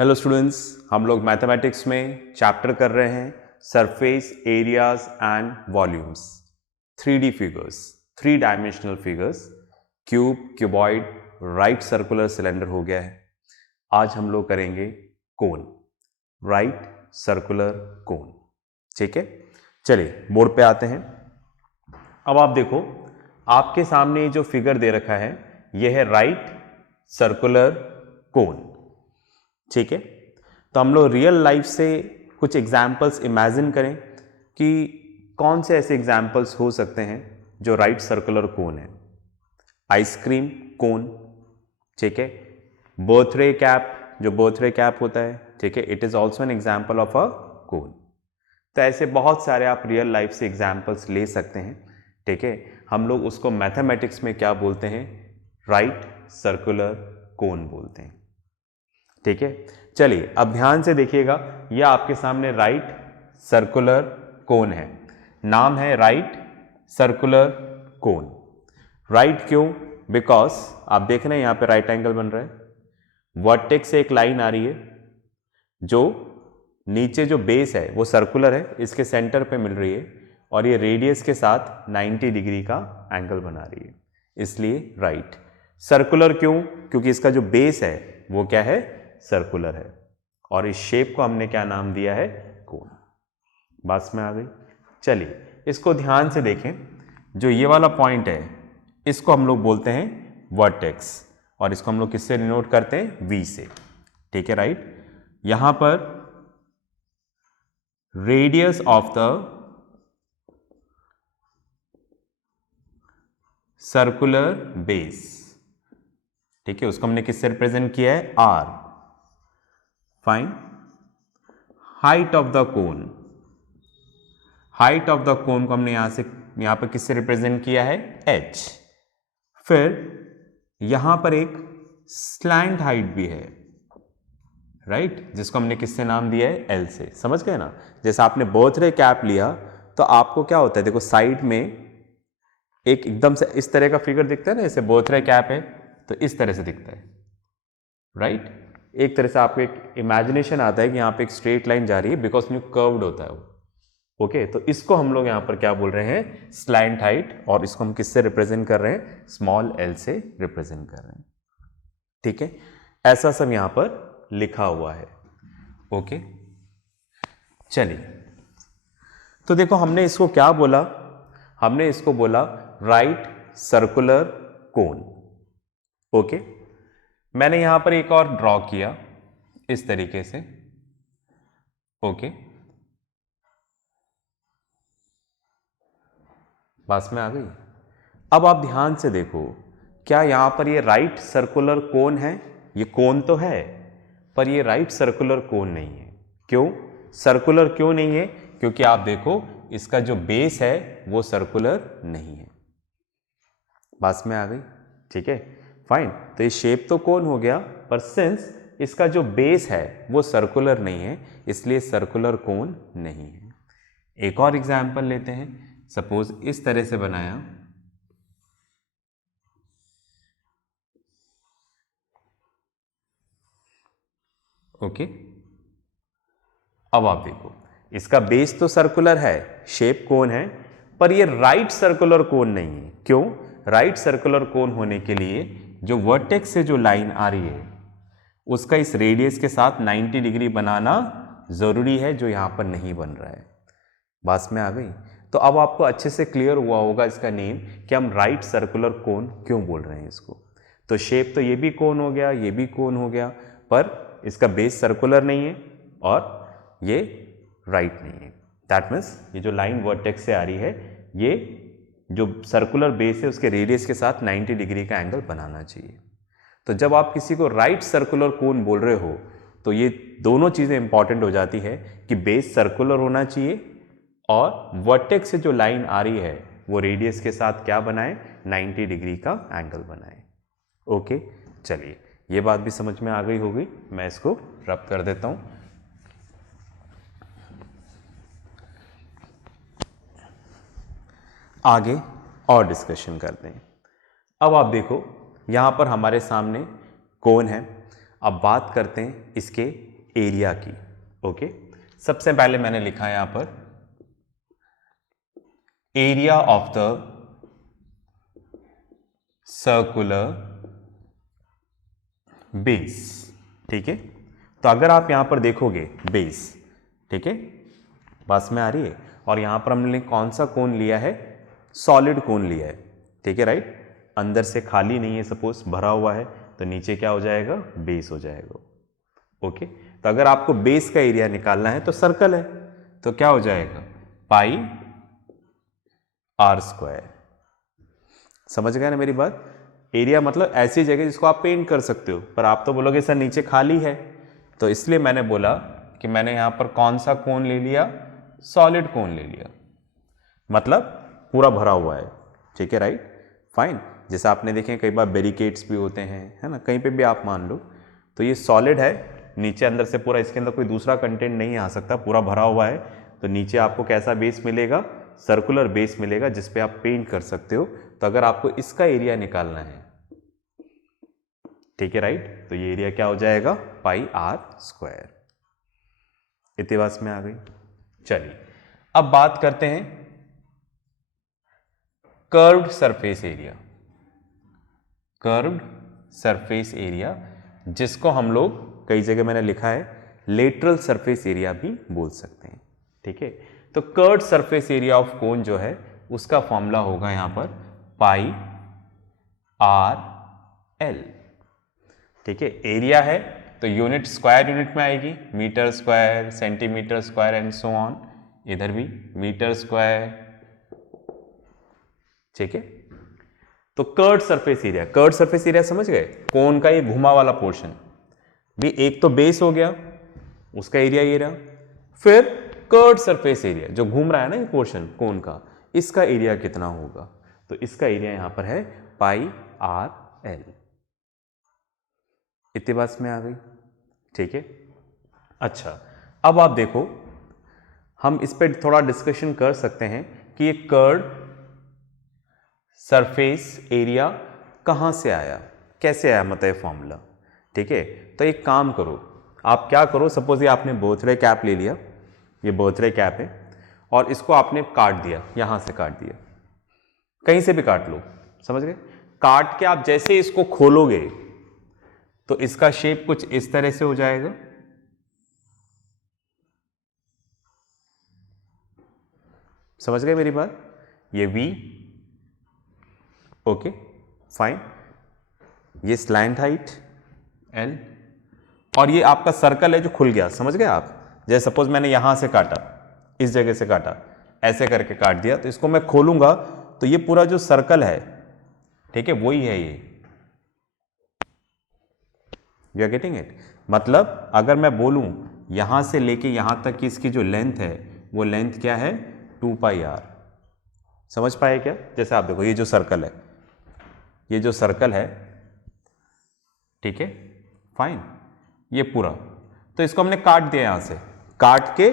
Hello students, हम लोग mathematics में चैप्टर कर रहे हैं surface areas and volumes. 3D figures, 3 dimensional figures, cube, cuboid, right circular cylinder हो गया है। आज हम लोग करेंगे कोन, राइट सर्कुलर कोन। ठीक है, चलिए बोर्ड पे आते हैं। अब आप देखो, आपके सामने जो फिगर दे रखा है यह है राइट सर्कुलर कोन। ठीक है, तो हम लोग रियल लाइफ से कुछ एग्जाम्पल्स इमेजिन करें कि कौन से ऐसे एग्जाम्पल्स हो सकते हैं जो राइट सर्कुलर कोन है। आइसक्रीम कोन, ठीक है। बर्थडे कैप, जो बर्थडे कैप होता है, ठीक है, it is also an example of a cone. तो ऐसे बहुत सारे आप रियल लाइफ से एग्जाम्पल्स ले सकते हैं। ठीक है, हम लोग उसको मैथमेटिक्स में क्या बोलते हैं? राइट सर्कुलर कोन बोलते हैं। ठीक है, चलिए अब ध्यान से देखिएगा, यह आपके सामने राइट सर्कुलर कोन है। नाम है राइट सर्कुलर कोन। राइट क्यों? बिकॉज आप देख रहे हैं यहां पे राइट एंगल बन रहा है। वर्टेक्स से एक लाइन आ रही है, जो नीचे जो बेस है वो सर्कुलर है, इसके सेंटर पे मिल रही है, और ये रेडियस के साथ 90 डिग्री का एंगल बना रही है, इसलिए राइट। सर्कुलर क्यों? क्योंकि इसका जो बेस है वो क्या है? सर्कुलर है, और इस शेप को हमने क्या नाम दिया है? कोन। बात में आ गई? चलिए इसको ध्यान से देखें। जो ये वाला पॉइंट है इसको हम लोग बोलते हैं वर्टेक्स, और इसको हम लोग किससे डिनोट करते हैं? वी से। ठीक है, राइट। यहां पर radius of the circular base, ठीक है, उसको हमने किससे रिप्रेजेंट किया है? R. Fine. Height of the cone, height of the cone को हमने यहां पर किससे रिप्रेजेंट किया है? एच। फिर यहां पर एक स्लैंट हाइट भी है, राइट, जिसको हमने किससे नाम दिया है? एल से। समझ गए ना? जैसे आपने बर्थडे कैप लिया तो आपको क्या होता है, देखो साइड में एक एकदम से इस तरह का फिगर दिखता है ना, जैसे बर्थडे कैप है तो इस तरह से दिखता है, राइट। एक तरह से आपको एक इमेजिनेशन आता है कि यहाँ पे एक स्ट्रेट लाइन जा रही है, बिकॉज न्यू कर्व्ड होता है वो। ओके, तो इसको हम लोग यहाँ पर क्या बोल रहे हैं? स्लैंट हाइट, और इसको हम किससे रिप्रेजेंट कर रहे हैं? स्मॉल एल से रिप्रेजेंट कर रहे हैं। ठीक है, ऐसा सब यहाँ पर लिखा हुआ है। ओके, चलिए तो देखो हमने इसको क्या बोला? हमने इसको बोला राइट सर्कुलर कोन। ओके, मैंने यहां पर एक और ड्रॉ किया इस तरीके से। ओके, बात में आ गई? अब आप ध्यान से देखो, क्या यहां पर ये राइट सर्कुलर कोन है? ये कोन तो है, पर ये राइट सर्कुलर कोन नहीं है। क्यों सर्कुलर क्यों नहीं है? क्योंकि आप देखो इसका जो बेस है वो सर्कुलर नहीं है। बात में आ गई? ठीक है, फाइन। तो ये शेप तो कोन हो गया, पर सिंस इसका जो बेस है वो सर्कुलर नहीं है, इसलिए सर्कुलर कोन नहीं है। एक और एग्जांपल लेते हैं। सपोज इस तरह से बनाया, ओके। अब आप देखो, इसका बेस तो सर्कुलर है, शेप कोन है, पर ये राइट सर्कुलर कोन नहीं है। क्यों? राइट सर्कुलर कोन होने के लिए जो वर्टेक्स से जो लाइन आ रही है उसका इस रेडियस के साथ 90 डिग्री बनाना जरूरी है, जो यहां पर नहीं बन रहा है। बात में आ गई? तो अब आपको अच्छे से क्लियर हुआ होगा इसका नेम, कि हम राइट सर्कुलर कोन क्यों बोल रहे हैं इसको। तो शेप तो ये भी कोन हो गया, ये भी कोन हो गया, पर इसका बेस सर्कुलर नहीं है और ये राइट नहीं है। दैट मीन्स ये जो लाइन वर्टेक्स से आ रही है, ये जो सर्कुलर बेस है उसके रेडियस के साथ 90 डिग्री का एंगल बनाना चाहिए। तो जब आप किसी को राइट सर्कुलर कोन बोल रहे हो तो ये दोनों चीज़ें इंपॉर्टेंट हो जाती है कि बेस सर्कुलर होना चाहिए, और वर्टेक्स से जो लाइन आ रही है वो रेडियस के साथ क्या बनाए? 90 डिग्री का एंगल बनाए। ओके, चलिए ये बात भी समझ में आ गई होगी। मैं इसको रब कर देता हूं। आगे और डिस्कशन करते हैं। अब आप देखो यहां पर हमारे सामने कोन है। अब बात करते हैं इसके एरिया की। ओके, सबसे पहले मैंने लिखा है यहां पर area of the circular base. ठीक है, तो अगर आप यहां पर देखोगे बेस, ठीक है, बात में आ रही है, और यहां पर हमने कौन सा कोन लिया है, सॉलिड कोन लिया है। ठीक है, राइट, अंदर से खाली नहीं है, सपोज भरा हुआ है, तो नीचे क्या हो जाएगा, बेस हो जाएगा। ओके, तो अगर आपको बेस का एरिया निकालना है तो सर्कल है, तो क्या हो जाएगा, पाई आर स्क्वायर। समझ गए ना मेरी बात। एरिया मतलब ऐसी जगह जिसको आप पेंट कर सकते हो, पर आप तो बोलोगे सर नीचे खाली है, तो इसलिए मैंने बोला कि मैंने यहां पर कौन सा कोन ले लिया, सॉलिड कोन ले लिया, मतलब पूरा भरा हुआ है। ठीक है, राइट, फाइन। जैसे आपने देखे कई बार बैरिकेड्स भी होते हैं, है ना, कहीं पे भी आप मान लो, तो ये सॉलिड है, नीचे अंदर से पूरा, इसके अंदर कोई दूसरा कंटेंट नहीं आ सकता, पूरा भरा हुआ है, तो नीचे आपको कैसा बेस मिलेगा, सर्कुलर बेस मिलेगा, जिसपे आप पेंट कर सकते हो। तो अगर आपको इसका एरिया निकालना है, ठीक है, राइट, तो ये एरिया क्या हो जाएगा, पाई आर स्क्वायर। इतनी बात में आ गई। चलिए अब बात करते हैं curved surface area. Curved surface area, जिसको हम लोग कई जगह मैंने लिखा है लेटरल सरफेस एरिया भी बोल सकते हैं। ठीक है, तो curved surface area of cone जो है उसका फॉर्मूला होगा यहां पर पाई आर एल। ठीक है, एरिया है तो यूनिट स्क्वायर यूनिट में आएगी, metre square, centimetre square and so on, इधर भी मीटर स्क्वायर। ठीक है, तो curved surface area, curved surface area समझ गए, कोन का ये घुमा वाला पोर्शन भी, एक तो बेस हो गया, उसका एरिया ये रहा, फिर कर्व्ड सरफेस एरिया जो घूम रहा है ना ये पोर्शन कोन का, इसका एरिया कितना होगा, तो इसका एरिया यहां पर है पाई आर एल। इतनी बात में आ गई। ठीक है, अच्छा, अब आप देखो, हम इस पर थोड़ा डिस्कशन कर सकते हैं कि ये कर्व्ड सरफेस एरिया कहां से आया, कैसे आया, मतलब फॉर्मूला। ठीक है, तो एक काम करो, आप क्या करो, सपोज ये आपने बर्थडे कैप ले लिया, ये बर्थडे कैप है, और इसको आपने काट दिया, यहां से काट दिया, कहीं से भी काट लो, समझ गए, काट के आप जैसे इसको खोलोगे तो इसका शेप कुछ इस तरह से हो जाएगा। समझ गए मेरी बात, ये V, ओके फाइन, ये स्लैंट हाइट L, और ये आपका सर्कल है जो खुल गया, समझ गए आप। जैसे सपोज मैंने यहां से काटा, इस जगह से काटा, ऐसे करके काट दिया, तो इसको मैं खोलूंगा तो ये पूरा जो सर्कल है, ठीक है, वही है ये, यू आर गेटिंग इट। मतलब अगर मैं बोलूं यहां से लेके यहां तक की इसकी जो लेंथ है, वो लेंथ क्या है, 2 पाई आर। समझ पाए क्या। जैसे आप देखो ये जो सर्कल है, ये जो सर्कल है, ठीक है, फाइन, ये पूरा, तो इसको हमने काट दिया यहां से, काट के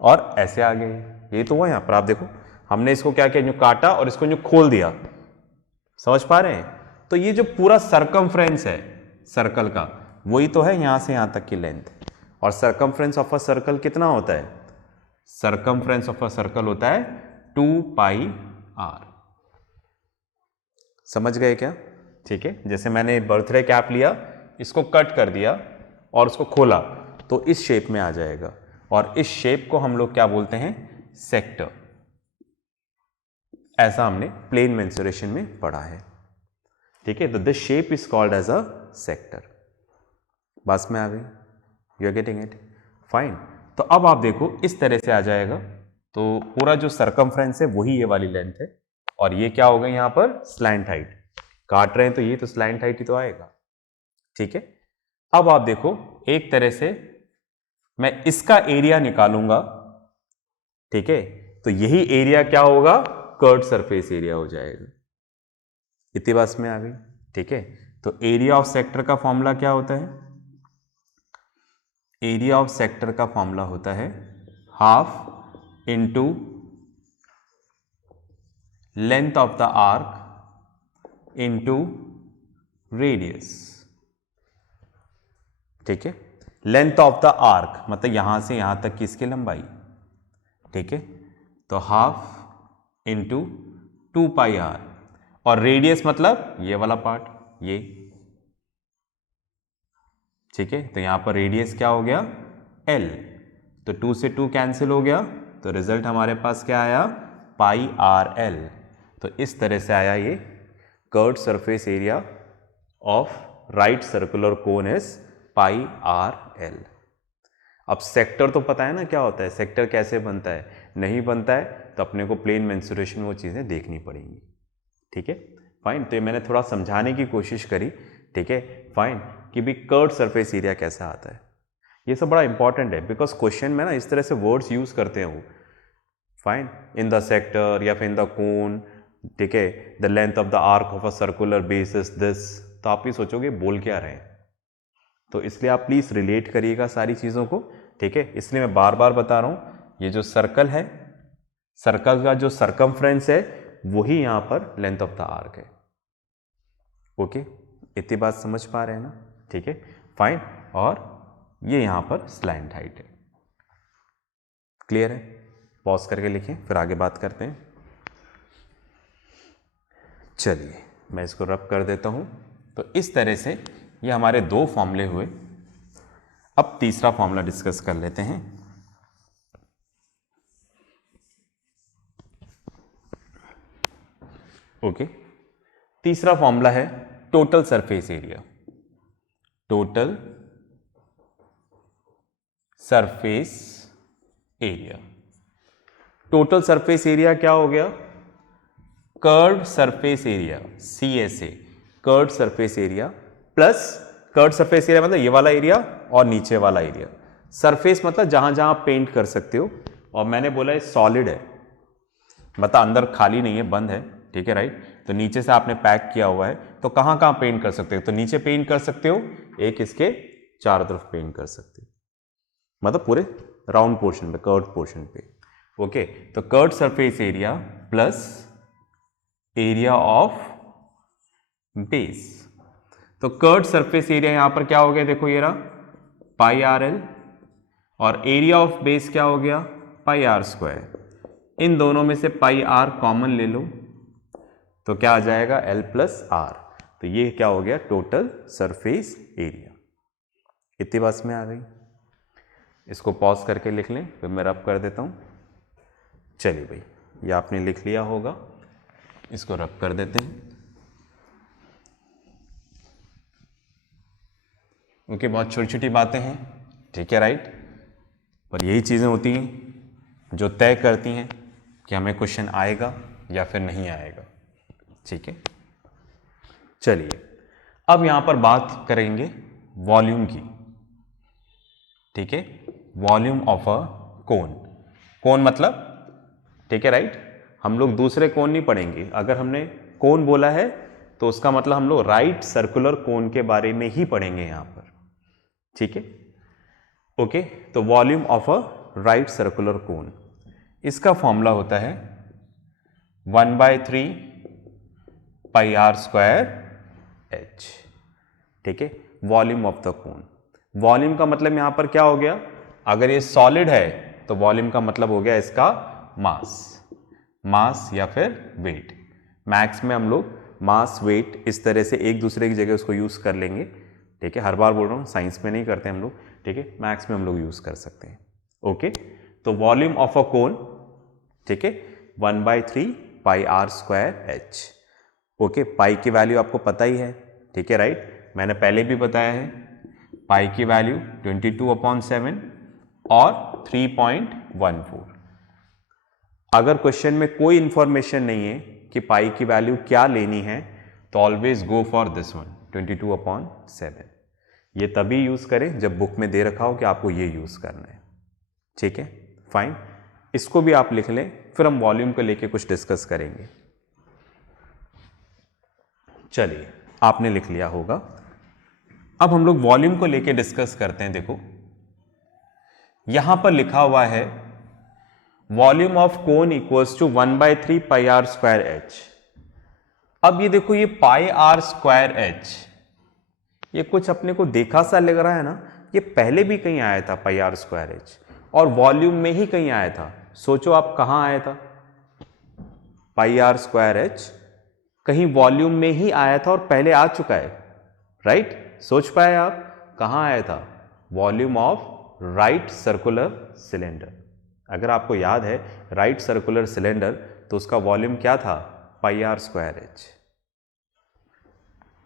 और ऐसे आ गए, ये तो हुआ यहां पर, आप देखो हमने इसको क्या किया, यूं काटा और इसको यूं खोल दिया। समझ पा रहे हैं, तो ये जो पूरा सरकमफ्रेंस है सर्कल का, वही तो है यहां से यहां तक की लेंथ। और सरकमफ्रेंस ऑफ अ सर्कल कितना होता है, सरकमफ्रेंस ऑफ अ सर्कल होता है 2 पाई आर। समझ गए क्या। ठीक है, जैसे मैंने बर्थडे कैप लिया, इसको कट कर दिया और उसको खोला, तो इस शेप में आ जाएगा, और इस शेप को हम लोग क्या बोलते हैं, सेक्टर। ऐसा हमने प्लेन मेंसुरेशन में पढ़ा है। ठीक है, तो this shape is called as a sector. बस में आ गई, you are getting it, fine. तो अब आप देखो इस तरह से आ जाएगा, तो पूरा जो सरकमफ्रेंस है वही ये वाली लेंथ है, और ये क्या होगा यहां पर स्लैंट हाइट, काट रहे हैं तो ये तो स्लैंट हाइट ही तो आएगा। ठीक है, अब आप देखो एक तरह से मैं इसका एरिया निकालूंगा, ठीक है, तो यही एरिया क्या होगा, कर्व्ड सरफेस एरिया हो जाएगा। इतनी बात में आ गई। ठीक है, तो एरिया ऑफ सेक्टर का फॉर्मूला क्या होता है, एरिया ऑफ सेक्टर का फॉर्मूला होता है half into length of the arc into radius. ठीक है, लेंथ ऑफ द आर्क मतलब यहां से यहां तक की इसकी लंबाई, ठीक है, तो हाफ इंटू 2πr, और रेडियस मतलब ये वाला पार्ट, ये, ठीक है, तो यहां पर रेडियस क्या हो गया l, तो 2 से 2 कैंसिल हो गया, तो रिजल्ट हमारे पास क्या आया πrl। तो इस तरह से आया ये curved surface area of right circular cone is πrl। अब सेक्टर तो पता है ना क्या होता है, सेक्टर कैसे बनता है, नहीं बनता है तो अपने को प्लेन मेंसुरेशन वो चीज़ें देखनी पड़ेंगी, ठीक है, फाइन। तो ये मैंने थोड़ा समझाने की कोशिश करी, ठीक है, फाइन, कि भी कर्व्ड सरफेस एरिया कैसा आता है। ये सब बड़ा इंपॉर्टेंट है बिकॉज क्वेश्चन में ना इस तरह से वर्ड्स यूज करते हैं वो, फाइन, इन द सेक्टर या फिर इन द कोन, ठीक है, the length of the arc of a circular base is this, तो आप ही सोचोगे बोल क्या रहे हैं, तो इसलिए आप प्लीज रिलेट करिएगा सारी चीज़ों को, ठीक है। इसलिए मैं बार बार बता रहा हूँ, ये जो सर्कल है, सर्कल का जो सरकमफ्रेंस है वही यहां पर लेंथ ऑफ द आर्क है, ओके, इतनी बात समझ पा रहे हैं ना, ठीक है, फाइन, और ये यहां पर स्लैंट हाइट है, क्लियर है। पॉज करके लिखें फिर आगे बात करते हैं। चलिए मैं इसको रब कर देता हूं। तो इस तरह से ये हमारे दो फॉर्मूले हुए। अब तीसरा फॉर्मूला डिस्कस कर लेते हैं। ओके, तीसरा फॉर्मूला है total surface area. Total surface area, total surface area क्या हो गया, curved surface area, CSA, curved surface area plus curved surface area मतलब ये वाला एरिया और नीचे वाला एरिया, सरफेस मतलब जहां जहां आप पेंट कर सकते हो, और मैंने बोला है सॉलिड है मतलब अंदर खाली नहीं है, बंद है, ठीक है, राइट। तो नीचे से आपने पैक किया हुआ है, तो कहां कहां पेंट कर सकते हो, तो नीचे पेंट कर सकते हो, एक इसके चारों तरफ पेंट कर सकते हो, मतलब पूरे राउंड पोर्शन पे, कर्व्ड पोर्शन पे, ओके। तो curved surface area plus area of base, तो कर्व्ड सरफेस एरिया यहां पर क्या हो गया, देखो ये रहा πrl, और एरिया ऑफ बेस क्या हो गया πr²। इन दोनों में से πr कॉमन ले लो तो क्या आ जाएगा l+r, तो ये क्या हो गया टोटल सरफेस एरिया। इतनी बात में आ गई। इसको पॉज करके लिख लें, फिर मैं रब कर देता हूं। चलिए भाई, ये आपने लिख लिया होगा, इसको रब कर देते हैं। ओके, बहुत छोटी छोटी बातें हैं, ठीक है, राइट, पर यही चीज़ें होती हैं जो तय करती हैं कि हमें क्वेश्चन आएगा या फिर नहीं आएगा, ठीक है। चलिए अब यहां पर बात करेंगे वॉल्यूम की, ठीक है, वॉल्यूम ऑफ अ कोन। कोन मतलब, ठीक है, राइट, हम लोग दूसरे कोन नहीं पढ़ेंगे। अगर हमने कोन बोला है तो उसका मतलब हम लोग राइट सर्कुलर कोन के बारे में ही पढ़ेंगे यहां पर, ठीक है, ओके। तो volume of a right circular cone, इसका फॉर्मूला होता है 1/3 πr²h, ठीक है, volume of the cone. Volume का मतलब यहां पर क्या हो गया, अगर ये सॉलिड है तो वॉल्यूम का मतलब हो गया इसका मास, मास या फिर वेट। मैथ्स में हम लोग मास वेट इस तरह से एक दूसरे की जगह उसको यूज कर लेंगे, ठीक है, हर बार बोल रहा हूं, साइंस में नहीं करते हम लोग, ठीक है, मैथ्स में हम लोग यूज कर सकते हैं, ओके। तो वॉल्यूम ऑफ अ कोन, ठीक है, 1/3 πr²h, ओके। पाई की वैल्यू आपको पता ही है, ठीक है, राइट, मैंने पहले भी बताया है, पाई की वैल्यू 22/7 और 3.14। अगर क्वेश्चन में कोई इंफॉर्मेशन नहीं है कि पाई की वैल्यू क्या लेनी है तो always go for this one 22/7। ये तभी यूज करें जब बुक में दे रखा हो कि आपको ये यूज करना है, ठीक है, फाइन। इसको भी आप लिख लें, फिर हम वॉल्यूम को लेके कुछ डिस्कस करेंगे। चलिए, आपने लिख लिया होगा। अब हम लोग वॉल्यूम को लेके डिस्कस करते हैं। देखो यहां पर लिखा हुआ है volume of cone equals to 1/3 πr²h। अब ये देखो, ये πr²h, ये कुछ अपने को देखा सा लग रहा है ना, ये पहले भी कहीं आया था पाई आर स्क्वायर एच, और वॉल्यूम में ही कहीं आया था। सोचो आप कहाँ आया था, पाई आर स्क्वायर एच कहीं वॉल्यूम में ही आया था और पहले आ चुका है, राइट? सोच पाए आप कहाँ आया था? Volume of right circular cylinder. अगर आपको याद है राइट सर्कुलर सिलेंडर तो उसका वॉल्यूम क्या था? पाई आर स्क्वायर एच।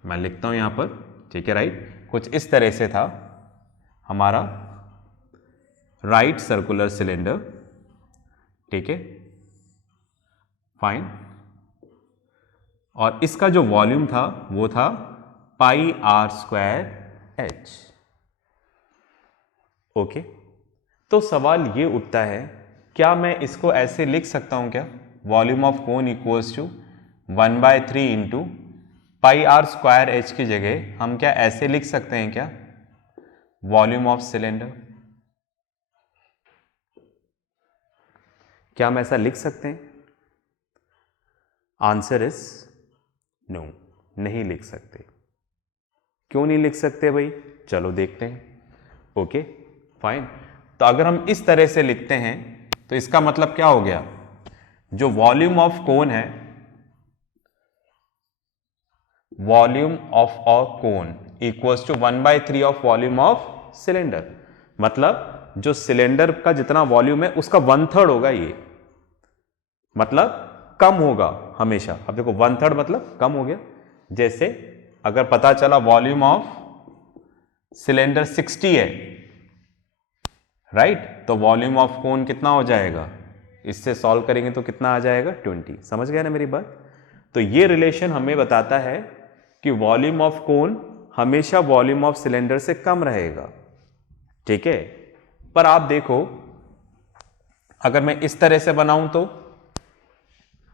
मैं लिखता हूं यहां पर, ठीक है, राइट? कुछ इस तरह से था हमारा राइट सर्कुलर सिलेंडर, ठीक है, फाइन। और इसका जो वॉल्यूम था वो था पाई आर स्क्वायर एच। ओके, तो सवाल ये उठता है, क्या मैं इसको ऐसे लिख सकता हूं क्या? Volume of cone equals to 1/3 into pi r square h की जगह हम क्या ऐसे लिख सकते हैं क्या? Volume of cylinder. क्या हम ऐसा लिख सकते हैं? आंसर इज नो, नहीं लिख सकते। क्यों नहीं लिख सकते भाई? चलो देखते हैं। ओके फाइन, तो अगर हम इस तरह से लिखते हैं तो इसका मतलब क्या हो गया? जो वॉल्यूम ऑफ कोन है, volume of a cone equals to 1/3 of volume of cylinder. मतलब जो सिलेंडर का जितना वॉल्यूम है उसका 1/3 होगा ये, मतलब कम होगा हमेशा। अब देखो 1/3 मतलब कम हो गया। जैसे अगर पता चला वॉल्यूम ऑफ सिलेंडर 60 है, राइट, तो वॉल्यूम ऑफ कोन कितना हो जाएगा? इससे सॉल्व करेंगे तो कितना आ जाएगा? 20। समझ गया ना मेरी बात? तो ये रिलेशन हमें बताता है कि वॉल्यूम ऑफ कोन हमेशा वॉल्यूम ऑफ सिलेंडर से कम रहेगा, ठीक है। पर आप देखो अगर मैं इस तरह से बनाऊं तो,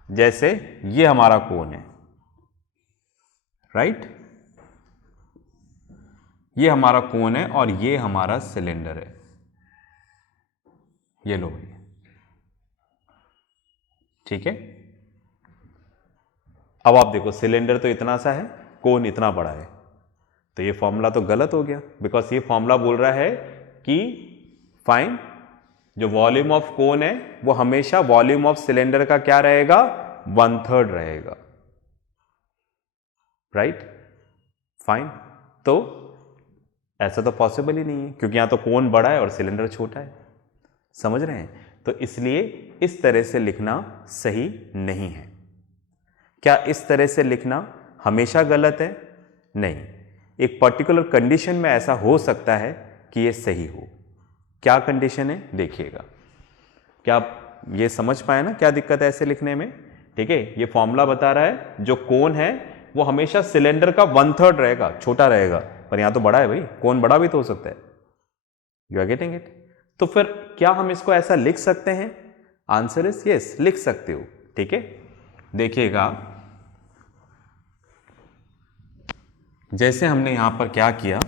जैसे ये हमारा कोन है, राइट, ये हमारा कोन है और ये हमारा सिलेंडर है, ये लो भैया, ठीक है। अब आप देखो सिलेंडर तो इतना सा है, कोन इतना बड़ा है, तो ये फॉर्मूला तो गलत हो गया, बिकॉज ये फॉर्मूला बोल रहा है कि फाइन जो वॉल्यूम ऑफ कोन है वो हमेशा वॉल्यूम ऑफ सिलेंडर का क्या रहेगा? 1/3 रहेगा, राइट, फाइन। तो ऐसा तो पॉसिबल ही नहीं है क्योंकि यहां तो कोन बड़ा है और सिलेंडर छोटा है, समझ रहे हैं? तो इसलिए इस तरह से लिखना सही नहीं है। क्या इस तरह से लिखना हमेशा गलत है? नहीं, एक पर्टिकुलर कंडीशन में ऐसा हो सकता है कि यह सही हो। क्या कंडीशन है देखिएगा। क्या आप ये समझ पाए ना क्या दिक्कत है ऐसे लिखने में? ठीक है, ये फॉर्मूला बता रहा है जो कोन है वो हमेशा सिलेंडर का 1/3 रहेगा, छोटा रहेगा, पर यहां तो बड़ा है भाई, कोन बड़ा भी तो हो सकता है। You are getting it? तो फिर क्या हम इसको ऐसा लिख सकते हैं? आंसर इज यस, लिख सकते हो, ठीक है। देखिएगा जैसे हमने यहां पर क्या किया,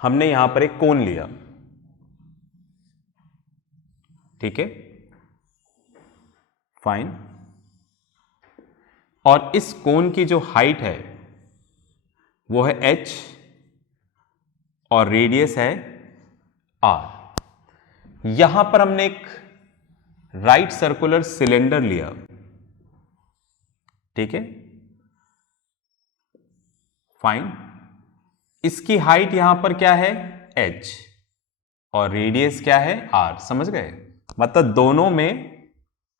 हमने यहां पर एक कोन लिया, ठीक है, फाइन, और इस कोन की जो हाइट है वो है h और रेडियस है r। यहां पर हमने एक राइट सर्कुलर सिलेंडर लिया, ठीक है, फाइन। इसकी हाइट यहां पर क्या है? h और रेडियस क्या है? r। समझ गए? मतलब दोनों में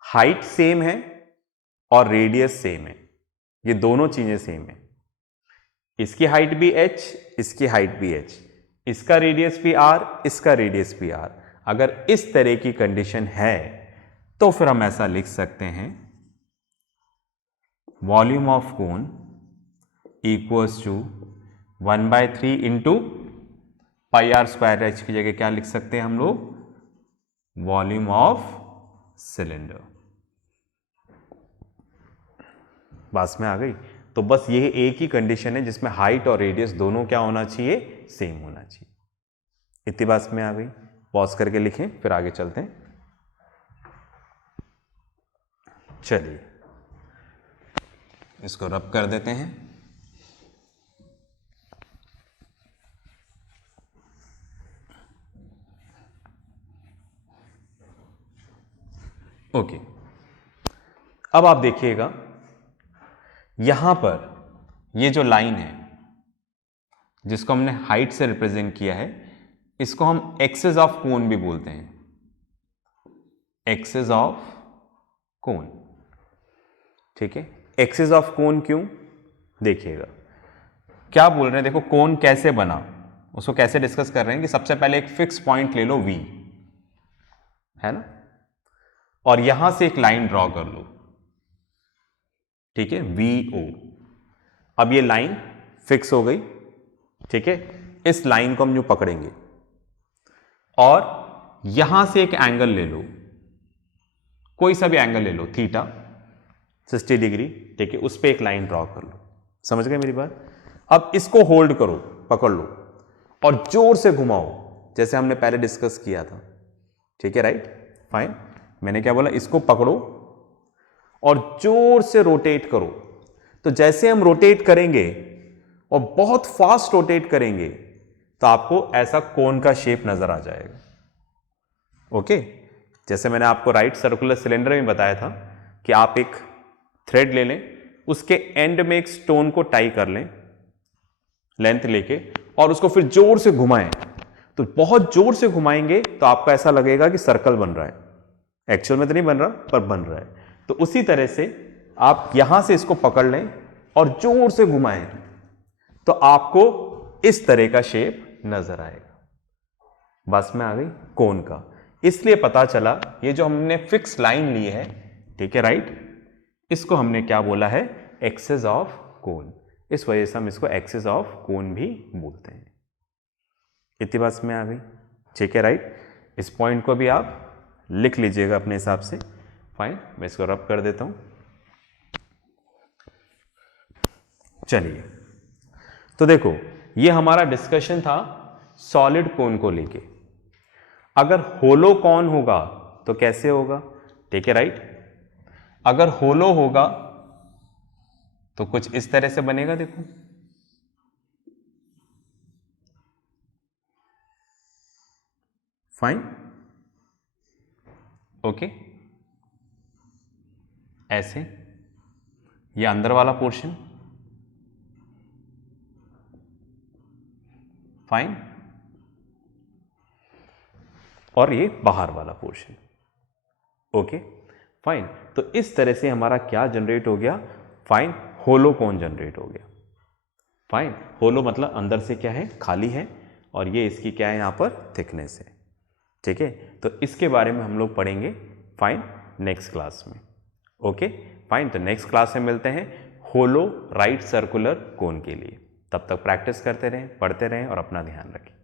हाइट सेम है और रेडियस सेम है, ये दोनों चीजें सेम है। इसकी हाइट भी h, इसकी हाइट भी h, इसका रेडियस भी r, इसका रेडियस भी r। अगर इस तरह की कंडीशन है तो फिर हम ऐसा लिख सकते हैं volume of cone equals to 1/3 into pi r square h की जगह क्या लिख सकते हैं हम लोग? Volume of cylinder. बात में आ गई? तो बस ये एक ही कंडीशन है जिसमें हाइट और रेडियस दोनों क्या होना चाहिए? सेम होना चाहिए। इतनी बात में आ गई? पॉज करके लिखें फिर आगे चलते हैं। चलिए इसको रब कर देते हैं। ओके, अब आप देखिएगा यहां पर ये जो लाइन है जिसको हमने हाइट से रिप्रेजेंट किया है, इसको हम एक्सिस ऑफ कोन भी बोलते हैं, एक्सिस ऑफ कोन। ठीक है, एक्सिस ऑफ कोन क्यों, देखिएगा क्या बोल रहे हैं, देखो कोन कैसे बना, उसको कैसे डिस्कस कर रहे हैं कि सबसे पहले एक फिक्स पॉइंट ले लो V, है ना, और यहां से एक लाइन ड्रॉ कर लो, ठीक है, VO। अब ये लाइन फिक्स हो गई, ठीक है, इस लाइन को हम यूं पकड़ेंगे और यहां से एक एंगल ले लो, कोई सा भी एंगल ले लो, थीटा 60 डिग्री, ठीक है, उस पर एक लाइन ड्रॉ कर लो। समझ गए मेरी बात? अब इसको होल्ड करो, पकड़ लो और जोर से घुमाओ जैसे हमने पहले डिस्कस किया था, ठीक है, राइट, फाइन। मैंने क्या बोला, इसको पकड़ो और जोर से रोटेट करो। तो जैसे हम रोटेट करेंगे और बहुत फास्ट रोटेट करेंगे तो आपको ऐसा कोन का शेप नजर आ जाएगा। ओके, जैसे मैंने आपको राइट सर्कुलर सिलेंडर में बताया था कि आप एक थ्रेड ले लें, उसके एंड में एक स्टोन को टाई कर लें लेंथ लेके, और उसको फिर जोर से घुमाएं। तो बहुत जोर से घुमाएंगे तो आपको ऐसा लगेगा कि सर्कल बन रहा है, एक्चुअल में तो नहीं बन रहा पर बन रहा है। तो उसी तरह से आप यहां से इसको पकड़ लें और जोर से घुमाएं तो आपको इस तरह का शेप नजर आएगा। बस में आ गई कोन का। इसलिए पता चला ये जो हमने फिक्स लाइन ली है, ठीक है, राइट, इसको हमने क्या बोला है, एक्सिस ऑफ कोन। इस वजह से हम इसको एक्सिस ऑफ कोन भी बोलते हैं। इतनी बात में आ गई, ठीक है, राइट। इस पॉइंट को भी आप लिख लीजिएगा अपने हिसाब से। फाइन, मैं इसको रब कर देता हूं। चलिए, तो देखो ये हमारा डिस्कशन था सॉलिड कोन को लेके। अगर होलो कोन होगा तो कैसे होगा, ठीक है, राइट। अगर होलो होगा तो कुछ इस तरह से बनेगा, देखो, फाइन, ओके, ऐसे ये अंदर वाला पोर्शन, फाइन, और ये बाहर वाला पोर्शन, ओके, फाइन। तो इस तरह से हमारा क्या जनरेट हो गया, फाइन, होलो कोन जनरेट हो गया। फाइन, होलो मतलब अंदर से क्या है, खाली है, और ये इसकी क्या है यहां पर थिकनेस है, ठीक है। तो इसके बारे में हम लोग पढ़ेंगे, फाइन, नेक्स्ट क्लास में। Okay, fine. तो नेक्स्ट क्लास में मिलते हैं होलो राइट सर्कुलर कोन के लिए। तब तक प्रैक्टिस करते रहें, पढ़ते रहें और अपना ध्यान रखें।